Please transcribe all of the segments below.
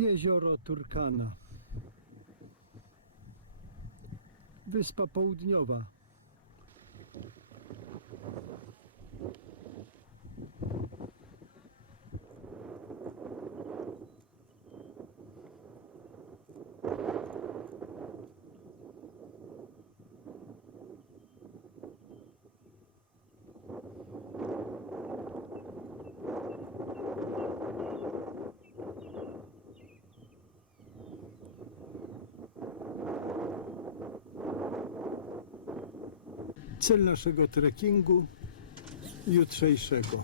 Jezioro Turkana. Wyspa Południowa. Cel naszego trekkingu jutrzejszego.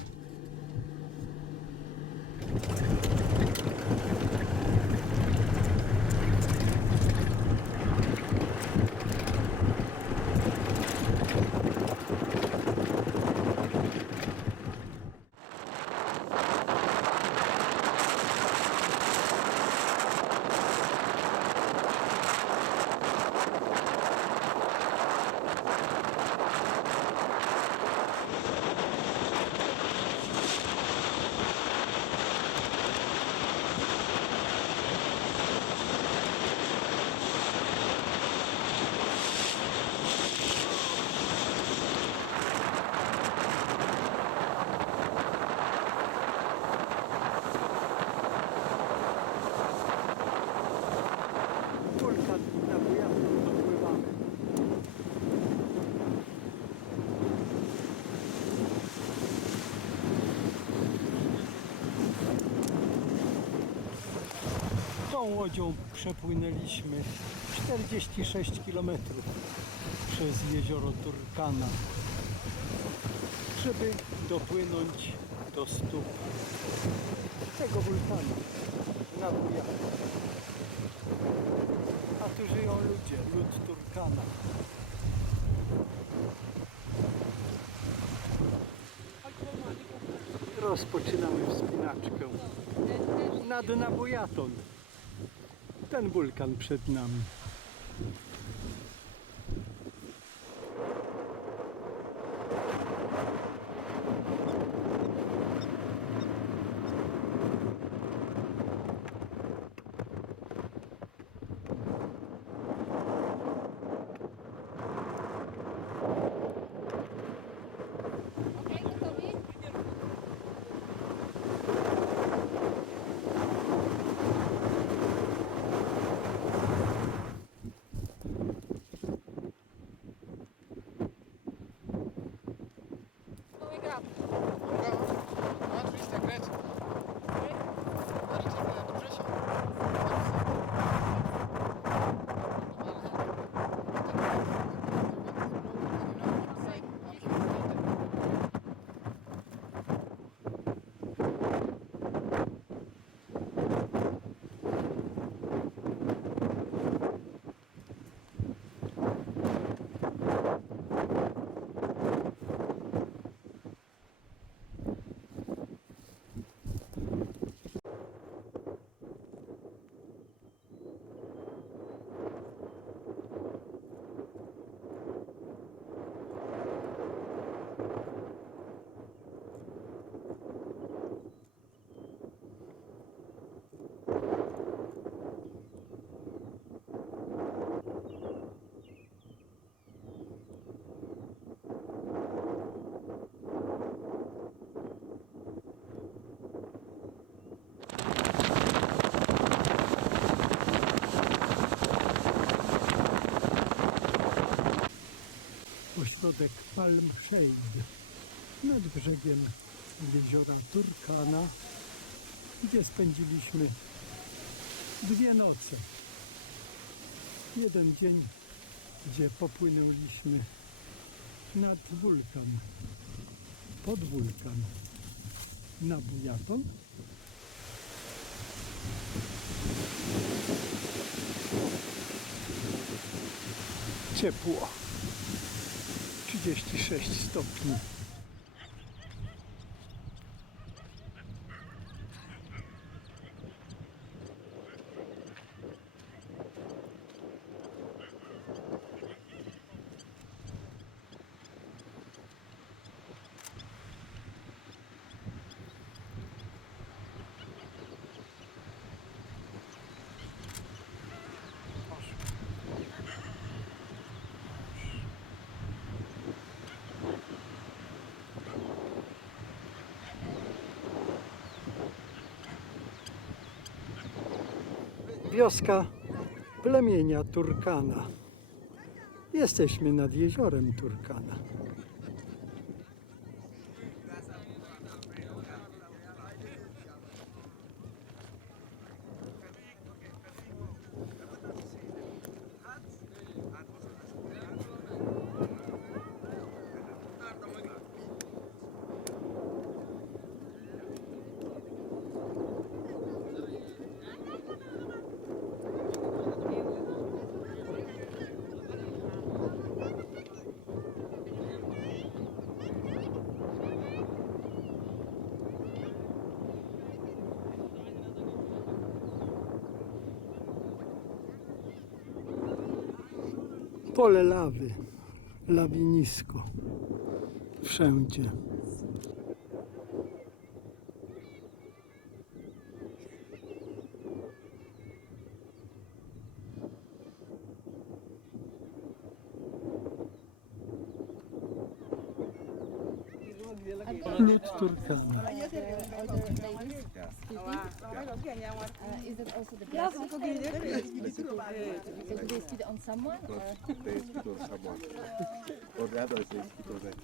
Wulkan na Bujaku dopływamy. Tą łodzią przepłynęliśmy 46 km przez jezioro Turkana, żeby dopłynąć do stóp tego wulkanu na Bujaku. A tu żyją ludzie, lud Turkana. Rozpoczynamy wspinaczkę nad Nabujatą. Ten wulkan przed nami. Ośrodek Palm Shade nad brzegiem jeziora Turkana, gdzie spędziliśmy 2 noce. Jeden dzień, gdzie popłynęliśmy nad wulkan, pod wulkan Nabujatą. Ciepło. 36 stopni. Wioska plemienia Turkana. Jesteśmy nad jeziorem Turkana. Pole lawy, lawinisko, wszędzie. Lud Turkana. Is that also the best? So do they spit on someone? Or? They spit on someone. Or the others, they spit on them.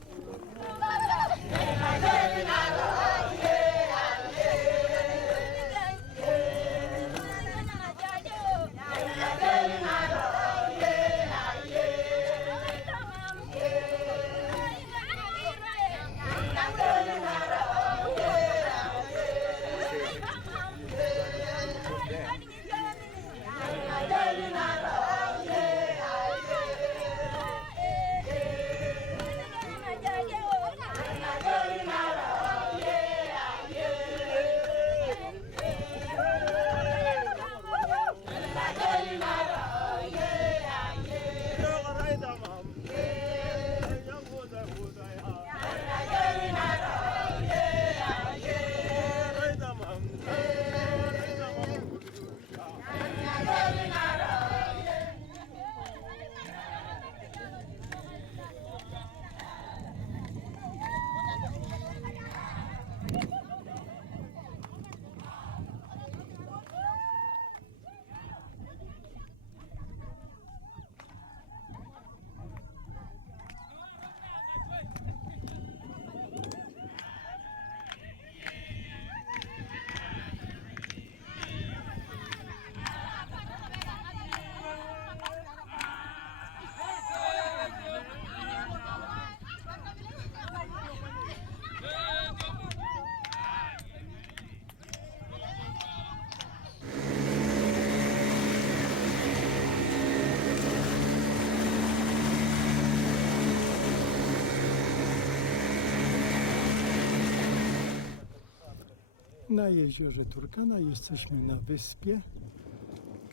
Na jeziorze Turkana jesteśmy na wyspie,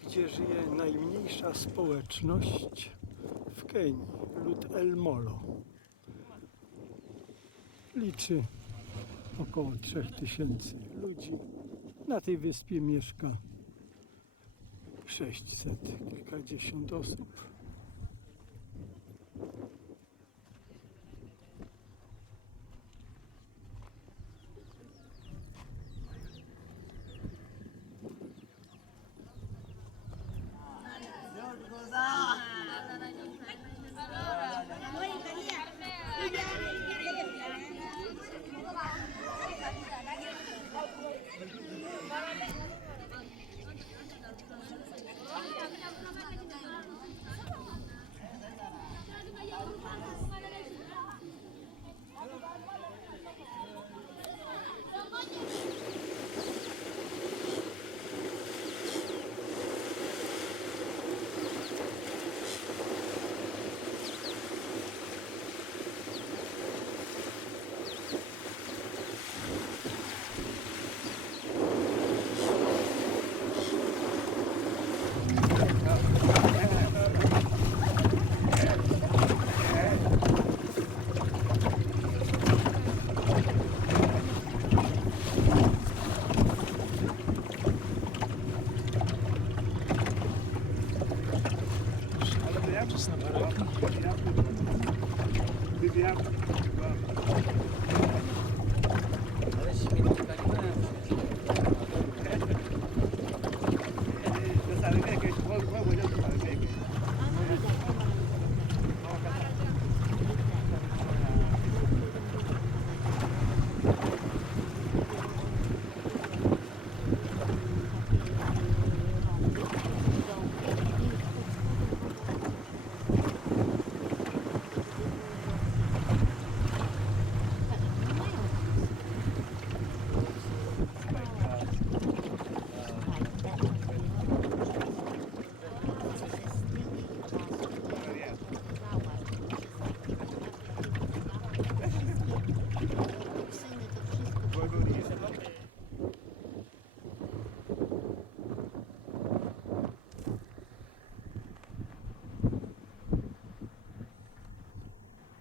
gdzie żyje najmniejsza społeczność w Kenii, lud El Molo. Liczy około 3000 ludzi. Na tej wyspie mieszka 600 kilkadziesiąt osób.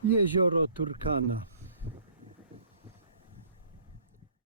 Jezioro Turkana.